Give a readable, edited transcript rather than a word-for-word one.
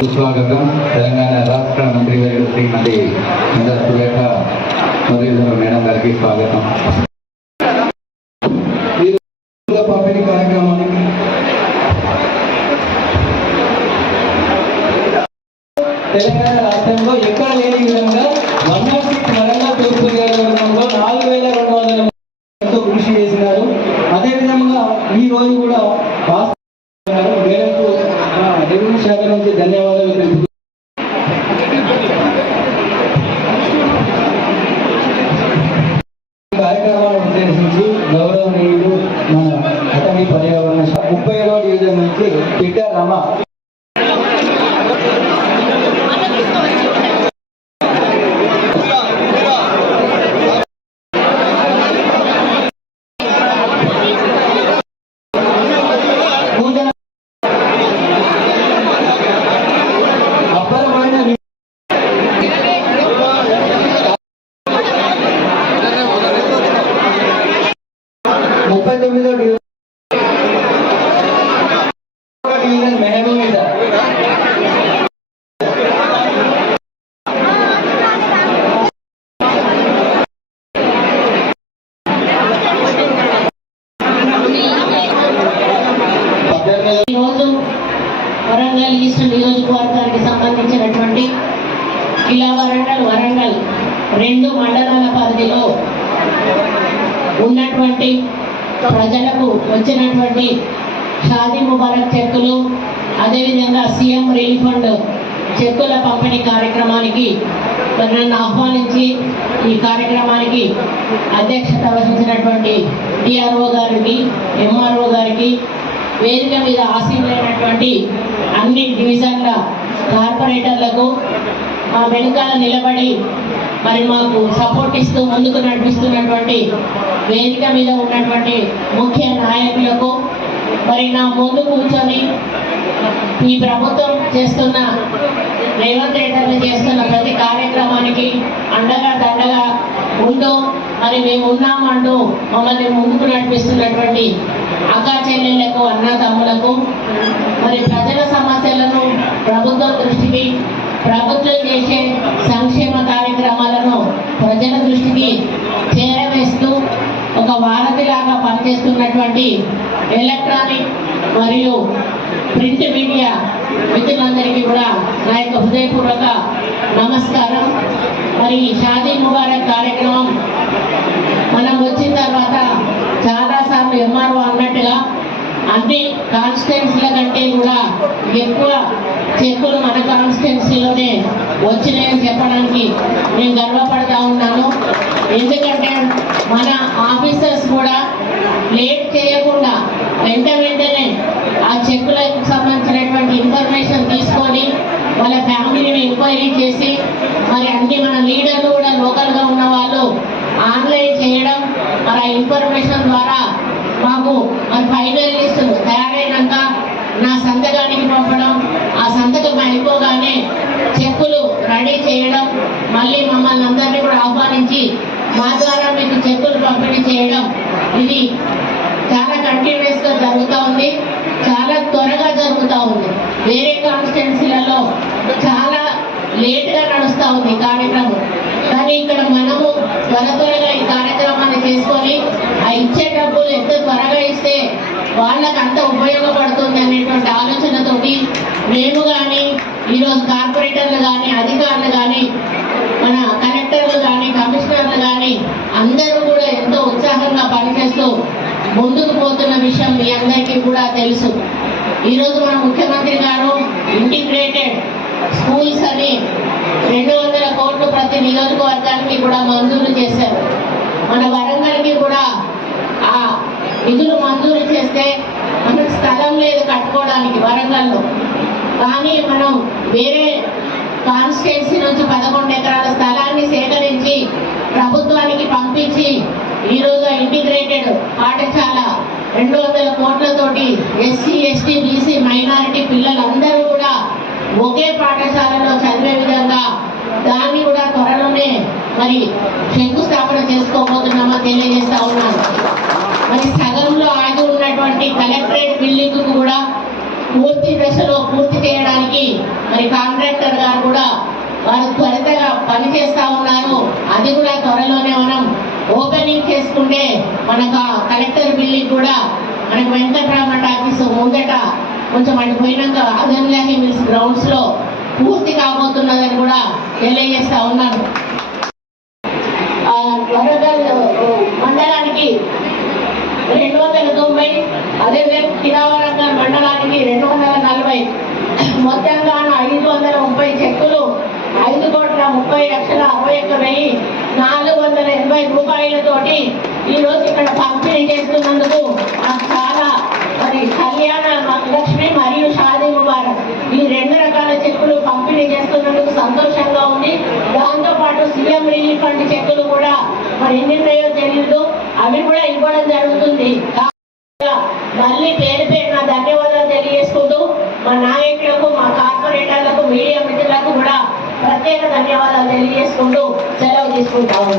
సుస్వాగతం. తెలంగాణ రాష్ట్ర మంత్రి గారు శ్రీమతి సురేఖ మురళీధర్ మేడం గారికి స్వాగతం. పంపిణీ కార్యక్రమానికి తెలంగాణ రాష్ట్రంలో ఎక్కడ లేని విధంగా 106 వరంగల్ తూర్పు నియోజకవర్గంలో 4200 కృషి చేసినారు. అదేవిధంగా ఈ రోజు కూడా మేరకు రెవెన్యూ శాఖ నుంచి ధన్యవాదాలు తెలుపుతూ కార్యక్రమాలను ఉద్దేశించి గౌరవనీయులు మన అటవీ పర్యావరణ 37వ డివిజన్ నుంచి పీటర్ రమ వరంగల్ ఈస్ట్ నియోజకవర్గానికి సంబంధించినటువంటి ఇలా వరంగల్ 2 మండలాల పరిధిలో ఉన్నటువంటి ప్రజలకు వచ్చినటువంటి షాదీ ముబారక్ చెక్కులు, అదేవిధంగా సీఎం రిలీఫ్ ఫండ్ చెక్కుల పంపిణీ కార్యక్రమానికి నన్ను ఆహ్వానించి ఈ కార్యక్రమానికి అధ్యక్షత వహించినటువంటి డిఆర్ఓ గారికి, ఎంఆర్ఓ గారికి, వేదిక మీద ఆసీనులైనటువంటి అన్ని డివిజన్ల కార్పొరేటర్లకు, మా వెనుకాల నిలబడి మరి మాకు సపోర్ట్ ఇస్తూ ముందుకు నడిపిస్తున్నటువంటి వేదిక మీద ఉన్నటువంటి ముఖ్య నాయకులకు, మరి నా ముందు కూర్చొని ఈ ప్రభుత్వం చేస్తున్న రేవంత్ రెడ్డి చేస్తున్న ప్రతి కార్యక్రమానికి అండగా దండగా ఉంటూ మరి మేము ఉన్నామంటూ మమ్మల్ని ముందుకు నడిపిస్తున్నటువంటి అక్కా చెల్లెళ్లకు, అన్నదమ్ములకు, మరి ప్రజల సమస్యలను ప్రభుత్వం దృష్టికి, ప్రభుత్వం చేసే సంక్షేమ కార్యక్రమాలను ప్రజల దృష్టికి చేరవేస్తూ ఒక వారధిలాగా పనిచేస్తున్నటువంటి ఎలక్ట్రానిక్ మరియు ప్రింట్ మీడియా మిత్రులందరికీ కూడా నా యొక్క హృదయపూర్వక నమస్కారం. మరి షాదీ ముబారక్ కార్యక్రమం మనం వచ్చిన తర్వాత చాలాసార్లు ఎంఆర్ఓ అన్నట్టుగా అన్ని కాన్స్టిట్యున్సీల కంటే కూడా ఎక్కువ చెక్కులు మన కాన్స్టిట్యున్సీలోనే వచ్చినాయని చెప్పడానికి నేను గర్వపడతా ఉన్నాను. ఎందుకంటే మన ఆఫీసర్స్ కూడా లేట్ చేయకుండా వెంటనే ఆ చెక్కులకు సంబంధించినటువంటి ఇన్ఫర్మేషన్ తీసుకొని వాళ్ళ ఫ్యామిలీని ఎంక్వైరీ చేసి మరి అన్ని మన లీడర్లు కూడా లోకల్గా ఉన్న వాళ్ళు ఆన్లైన్ చేయడం, మరి ఆ ఇన్ఫర్మేషన్ ద్వారా మాకు మరి ఫైనల్ లిస్ట్ తయారైనాక నా సంతకానికి పంపడం, ఆ సంతకం అయిపోగానే చెక్కులు రెడీ చేయడం, మళ్ళీ మమ్మల్ని అందరినీ కూడా ఆహ్వానించి మా ద్వారా మీకు చెక్కులు పంపిణీ చేయడం, ఇది చాలా కంటిన్యూస్గా జరుగుతూ ఉంది. చాలా త్వరగా జరుగుతూ ఉంది. వేరే కాన్స్టిట్యున్సీలలో చాలా లేట్గా నడుస్తూ ఉంది కార్యక్రమం. కానీ ఇక్కడ మనము త్వరగా ఈ కార్యక్రమాన్ని చేసుకొని ఆ ఇచ్చే డబ్బులు ఎంత త్వరగా ఇస్తే వాళ్ళకి అంత ఉపయోగపడుతుంది అనేటువంటి ఆలోచనతోటి మేము కానీ ఈరోజు కార్పొరేటర్లు కానీ, అధికారులు కానీ, మన కలెక్టర్లు కానీ, కమిషనర్లు కానీ అందరూ కూడా ఎంతో ఉత్సాహంగా పనిచేస్తూ ముందుకు పోతున్న విషయం మీ అందరికీ కూడా తెలుసు. ఈరోజు మన ముఖ్యమంత్రి గారు ఇంటిగ్రేటెడ్ స్కూల్స్ అని 200 కోట్లు ప్రతి నియోజకవర్గానికి కూడా మంజూరు చేశారు. మన వరంగల్కి కూడా ఆ నిధులు మంజూరు చేస్తే మనకు స్థలం లేదు కట్టుకోవడానికి వరంగల్లో. కానీ మనం వేరే కాన్స్టిట్యున్సీ నుంచి 11 ఎకరాల స్థలాన్ని సేకరించి ప్రభుత్వానికి పంపించి ఈరోజు ఇంటిగ్రేటెడ్ పాఠశాల 200 కోట్లతోటి ఎస్సీ, ఎస్టీ, బీసీ, మైనారిటీ పిల్లలందరూ కూడా ఒకే పాఠశాలలో చదివే విధంగా దాన్ని కూడా త్వరలోనే మరి శంకుస్థాపన చేసుకోబోతున్నామో తెలియజేస్తా ఉన్నాను. మరి సగంలో ఆగి ఉన్నటువంటి కలెక్టరేట్ బిల్డింగ్ కూడా పూర్తి దశలో పూర్తి చేయడానికి మరి కాంట్రాక్టర్ గారు కూడా వారు త్వరితగా పనిచేస్తా ఉన్నారు. అది కూడా త్వరలోనే మనం ఓపెనింగ్ చేసుకుంటే మనకు ఆ కలెక్టర్ బిల్డింగ్ కూడా మనకు వెంకటరమణ టాకీస్ ముందట కొంచెం అటు పోయినాక అదన్లాహి మిల్స్ గ్రౌండ్స్ లో పూర్తి కాబోతున్నదని కూడా తెలియజేస్తా ఉన్నాను. వరంగల్ మండలానికి 290, అదేవిధంగా కిరావరంగల్ మండలానికి 240, మొత్తంగా 530 చెక్కులు 5,30,61,480 రూపాయలతోటి ఈరోజు ఇక్కడ పంపిణీ చేస్తున్నందుకు నాకు చాలా మరి కళ్యాణ లక్ష్మి మరియు షాదీ ముబారక్ ఈ 2 రకాల చెక్కులు పంపిణీ చేస్తున్నందుకు సంతోషంగా ఉంది. దాంతో పాటు సీఎం రిలీఫ్ ఫండ్ చెక్కులు కూడా మరి ఎన్ని ఉన్నాయో తెలియదు, అవి కూడా ఇవ్వడం జరుగుతుంది. మళ్ళీ పేరు పేరున ధన్యవాదాలు తెలియజేసుకుంటూ మా నాయకులకు, మా కార్పొరేటర్లకు, మీడియా మిత్రులకు కూడా ప్రత్యేక ధన్యవాదాలు తెలియజేసుకుంటూ సెలవు తీసుకుంటాము.